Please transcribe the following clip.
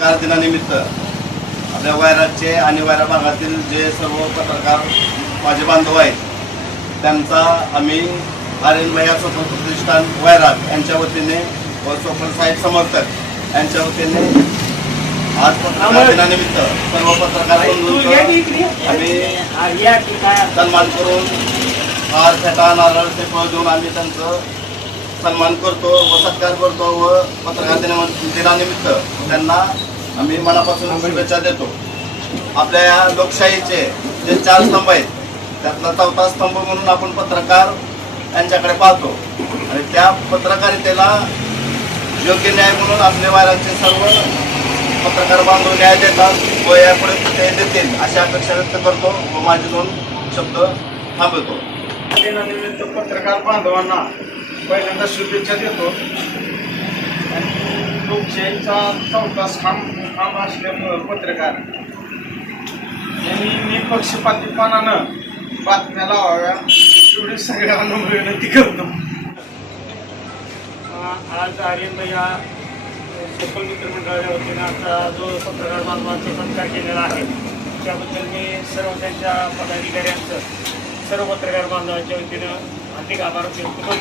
पत्रकार दिनानिमित्त आपल्या वैरागचे आणि वैरा भागातील जे सर्व पत्रकार माझे बांधव आहेत त्यांचा आम्ही आर्यन भैया स्वप्न प्रतिष्ठान वैराग यांच्या वतीने व स्वप्न साहेब समर्थक यांच्या वतीने आज पत्रकार दिनानिमित्त सर्व पत्रकार आम्ही सन्मान करून हार फेटा नारळ ते फळ देऊन आम्ही त्यांचं सन्मान करतो व सत्कार करतो व पत्रकार दिना दिनानिमित्त त्यांना आम्ही मनापासून शुभेच्छा देतो. आपल्या या लोकशाहीचे जे चार स्तंभ आहेत त्यातला चौथा स्तंभ म्हणून आपण पत्रकार यांच्याकडे पाहतो. आणि त्या पत्रकारितेला योग्य न्याय म्हणून आपले वायराचे सर्व पत्रकार बांधव न्याय देतात व यापुढे ते देतील अशी अपेक्षा व्यक्त करतो व माझे दोन शब्द थांबवतो. दिनानिमित्त पत्रकार बांधवांना पहिल्यांदा शुभेच्छा देतो. लोकशाहीचा चौथा खांब खांब असल्यामुळं पत्रकार. यांनी निपक्षपातीपणानं बातम्या लावाव्या एवढी सगळ्यांना विनंती करतो. आज आर्यन या सफल मित्र मंडळाच्या वतीनं आता जो पत्रकार बांधवांचा सत्कार केलेला आहे त्याबद्दल मी सर्व त्यांच्या पदाधिकाऱ्यांचं सर्व पत्रकार बांधवांच्या वतीनं हार्दिक आभार व्यक्त करतो.